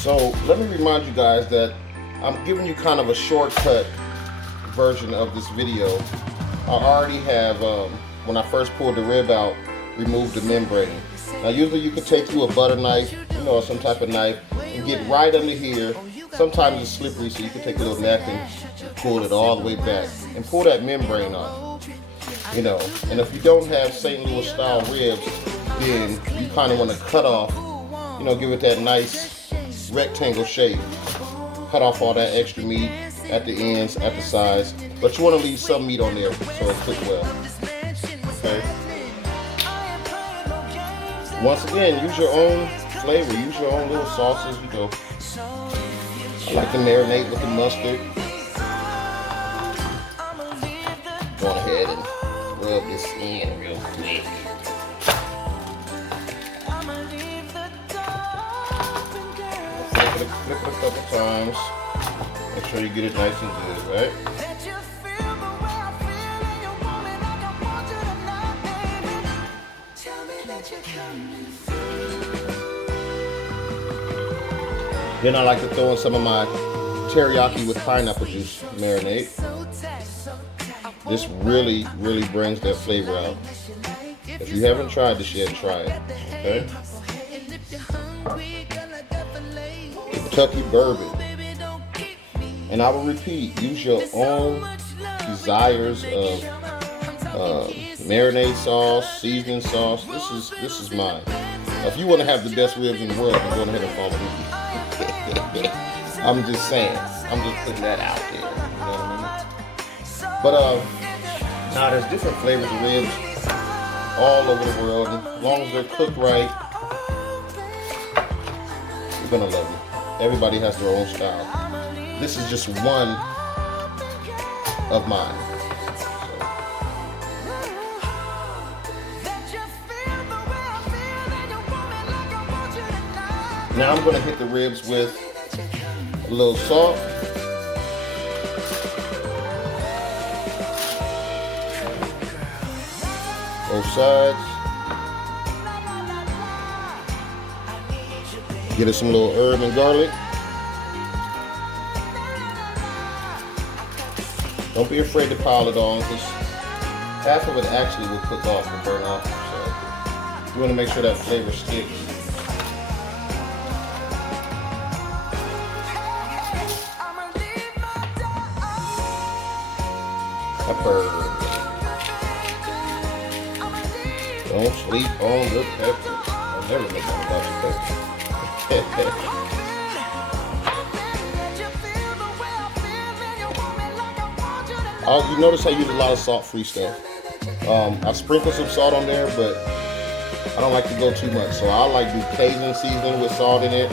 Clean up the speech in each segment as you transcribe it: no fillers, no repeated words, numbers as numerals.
So let me remind you guys that I'm giving you kind of a shortcut version of this video. I already have, when I first pulled the rib out, removed the membrane. Now usually you could take you a butter knife, or some type of knife, and get right under here. Sometimes it's slippery, so you can take a little napkin, pull it all the way back, and pull that membrane off. And if you don't have St. Louis style ribs, then you kind of want to cut off, give it that nice rectangle shape. Cut off all that extra meat at the ends, at the sides, but you want to leave some meat on there so it cooks well. Okay. Once again, use your own flavor, use your own little sauces. I like to marinate with the mustard. Go ahead and rub this in real quick. Flip it a couple times. Make sure you get it nice and good, right? Then I like to throw in some of my teriyaki with pineapple juice marinade. This really, really brings that flavor out. If you haven't tried this yet, try it. Okay? Kentucky bourbon. And I will repeat, use your own desires of marinade sauce, seasoning sauce. This is mine. If you want to have the best ribs in the world, then go ahead and follow me. I'm just saying. I'm just putting that out there. You know what I mean? But now there's different flavors of ribs all over the world. And as long as they're cooked right, you're gonna love them. Everybody has their own style. This is just one of mine. Now I'm going to hit the ribs with a little salt. Both sides. Get us some little herb and garlic. Don't be afraid to pile it on, because half of it actually will cook off and burn off. So you want to make sure that flavor sticks. Pepper. Don't sleep on the pepper. I'll never make one about your pepper. You notice I use a lot of salt-free stuff. I sprinkle some salt on there, but I don't like to go too much. So I like to do Cajun seasoning with salt in it.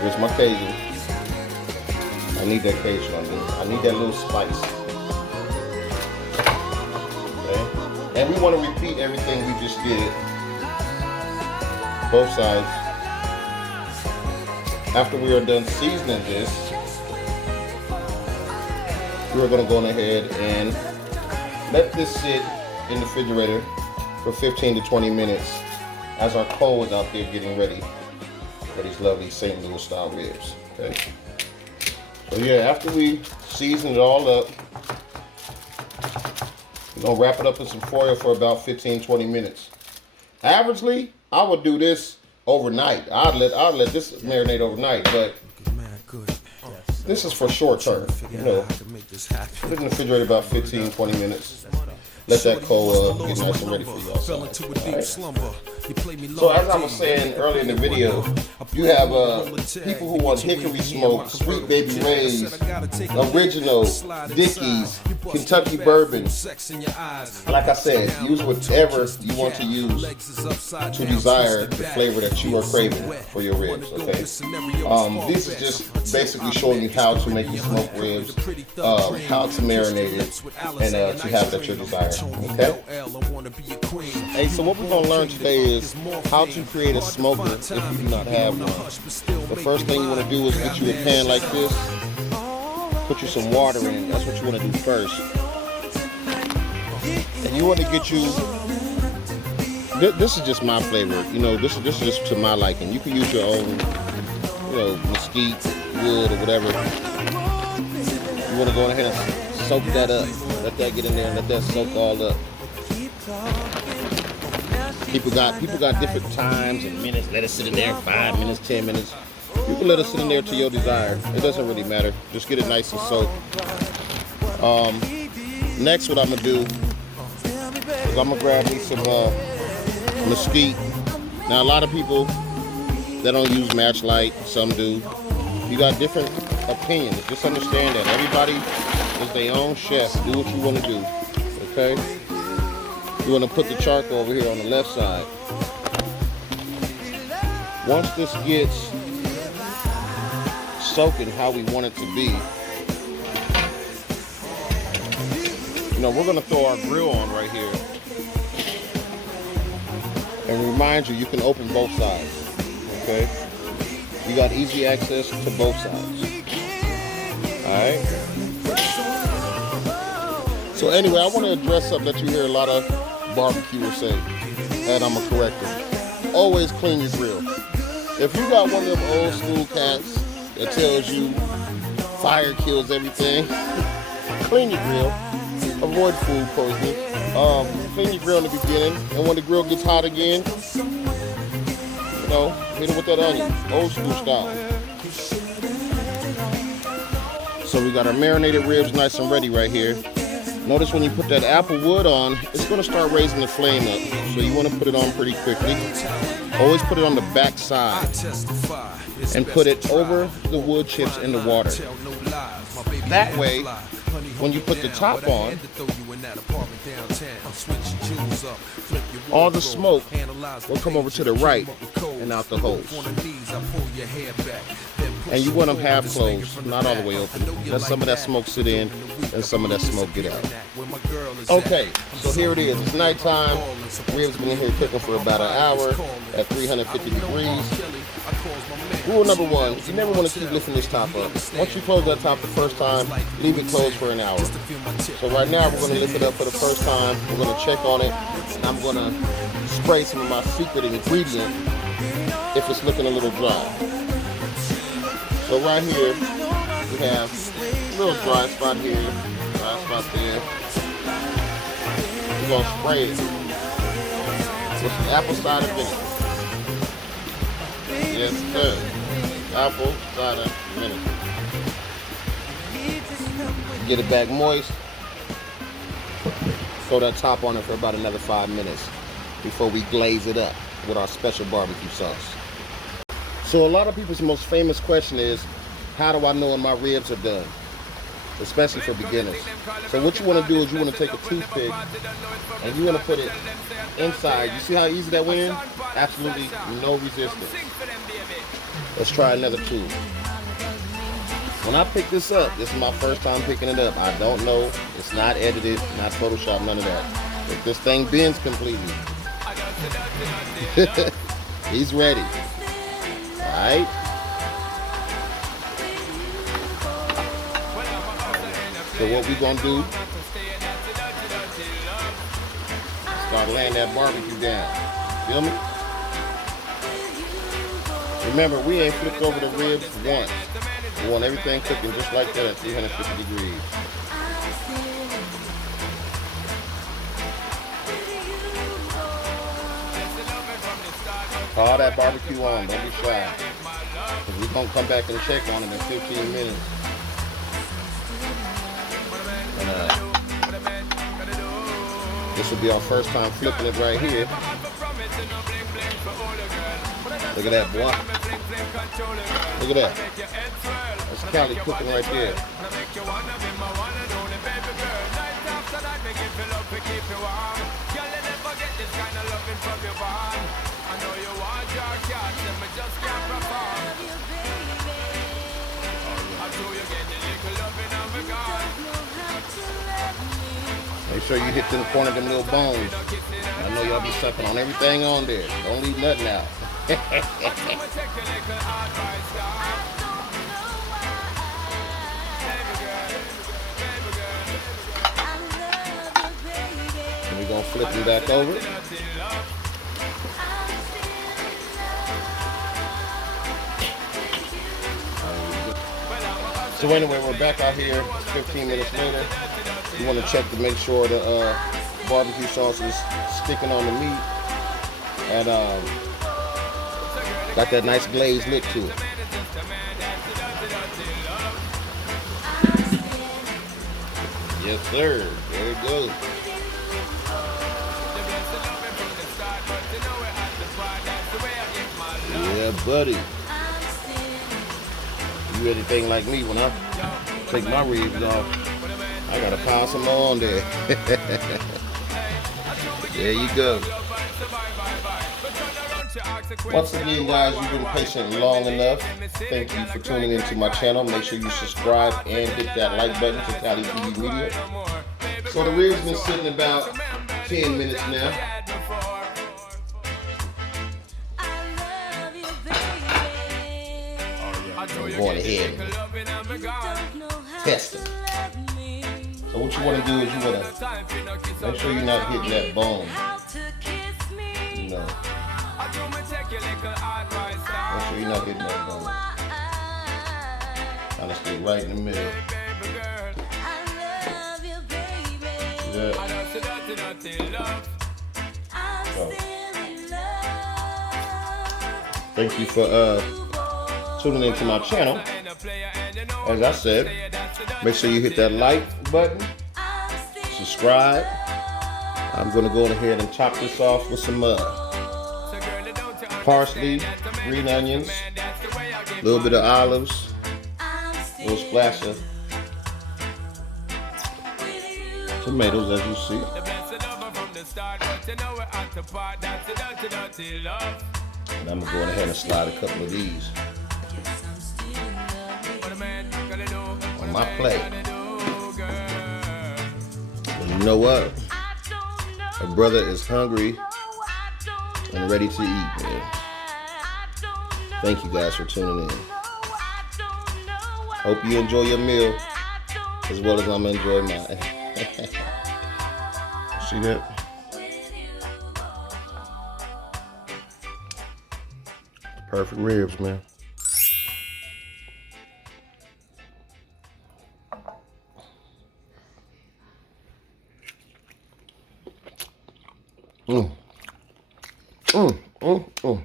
Here's my Cajun. I need that Cajun on there. I need that little spice. Okay? And we want to repeat everything we just did. Both sides. After we are done seasoning this, we're going to go ahead and let this sit in the refrigerator for 15 to 20 minutes as our coal is out there getting ready for these lovely St. Louis style ribs. Okay. So yeah, after we season it all up, we're going to wrap it up in some foil for about 15-20 minutes. Averagely, I would do this overnight. I'd let this marinate overnight, but this is for short term. Put it in the refrigerator about 15-20 minutes. Let that coal get nice and ready for y'all. Right. So as I was saying earlier in the video, you have people who want hickory smoke, Sweet Baby Ray's, original, Dickies, Kentucky bourbon. Like I said, use whatever you want to use to desire the flavor that you are craving for your ribs. Okay. This is just basically showing you how to make your smoked ribs, how to marinate it, and to have that your desire. Okay. Hey, so what we're gonna learn today is how to create a smoker if you do not have one. The first thing you want to do is get you a pan like this. Put you some water in. That's what you want to do first. And you want to get you This is just my flavor. You know, this is just to my liking. You can use your own, you know, mesquite, wood, or whatever. You want to go ahead and soak that up. Let that get in there and let that soak all up. People got different times and minutes. Let it sit in there 5 minutes, 10 minutes. You can let it sit in there to your desire. It doesn't really matter. Just get it nice and soaked. Next, what I'm gonna do is I'm gonna grab me some mesquite. Now, a lot of people that don't use match light, some do. You got different opinions. Just understand that everybody is their own chef. Do what you want to do. Okay? You want to put the charcoal over here on the left side. Once this gets soaking how we want it to be, you know, we're going to throw our grill on right here. And remind you, you can open both sides. Okay? You got easy access to both sides. Alright? So anyway, I want to address something that you hear a lot of barbecuers say, and I'm going to correct them. Always clean your grill. If you got one of them old school cats that tells you fire kills everything, clean your grill. Avoid food poisoning. Clean your grill in the beginning, and when the grill gets hot again, you know, hit it with that onion, old school style. So we got our marinated ribs nice and ready right here. Notice when you put that apple wood on, it's going to start raising the flame up. So you want to put it on pretty quickly. Always put it on the back side and put it over the wood chips in the water. That way, when you put the top on, all the smoke will come over to the right and out the hose. And you want them half closed, not all the way open. Let some of that smoke sit in and some of that smoke get out. Okay, so here it is. It's nighttime. Ribs been in here cooking for about an hour at 350 degrees. Rule number one, you never want to keep lifting this top up. Once you close that top the first time, leave it closed for an hour. So right now we're going to lift it up for the first time. We're going to check on it. And I'm going to spray some of my secret ingredient if it's looking a little dry. So right here, we have a little dry spot here, dry spot there. We're going to spray it with some apple cider vinegar. Yes, sir. Apple cider vinegar. Get it back moist. Throw that top on it for about another 5 minutes before we glaze it up with our special barbecue sauce. So a lot of people's most famous question is, how do I know when my ribs are done? Especially for beginners. So what you want to do is you want to take a toothpick and you want to put it inside. You see how easy that went in? Absolutely no resistance. Let's try another tool. When I pick this up, this is my first time picking it up. I don't know. It's not edited, not Photoshop, none of that. If this thing bends completely. He's ready. Alright. So what we gonna do, start laying that barbecue down. Feel me? Remember, we ain't flipped over the ribs once. We want everything cooking just like that at 350 degrees. Call that barbecue on, don't be shy. Because we're going to come back and check on it in 15 minutes. And, this will be our first time flipping it right here. Look at that, boy. Look at that. That's Cali cooking right there. Make sure you hit the corner of them little bones. I know y'all be sucking on everything on there. Don't leave nothing out. And we're gonna flip them back over. So anyway, we're back out here 15 minutes later. You want to check to make sure the barbecue sauce is sticking on the meat and got that nice glazed look to it. Yes, sir. There it goes. Yeah, buddy. You anything like me when I take my ribs off, I gotta pile some more on there. There you go. Once again, guys, you've been patient long enough. Thank you for tuning into my channel. Make sure you subscribe and hit that like button to Cali TV Media. So the ribs been sitting about 10 minutes now. I'm going ahead and test it. So what you want to do is you want to make sure you're not hitting that bone. No. Make sure you're not hitting that bone. Kind of stay right in the middle. Yeah. So, thank you for tuning into my channel. As I said, make sure you hit that like button, subscribe. I'm going to go ahead and chop this off with some parsley, green onions, a little bit of olives, a little splash of tomatoes, as you see. And I'm going to go ahead and slide a couple of these on my plate. And you know what? A brother is hungry and ready to eat, man. Thank you guys for tuning in. Hope you enjoy your meal as well as I'm enjoying mine. See that? Perfect ribs, man. Mm. Mm, mm, mm.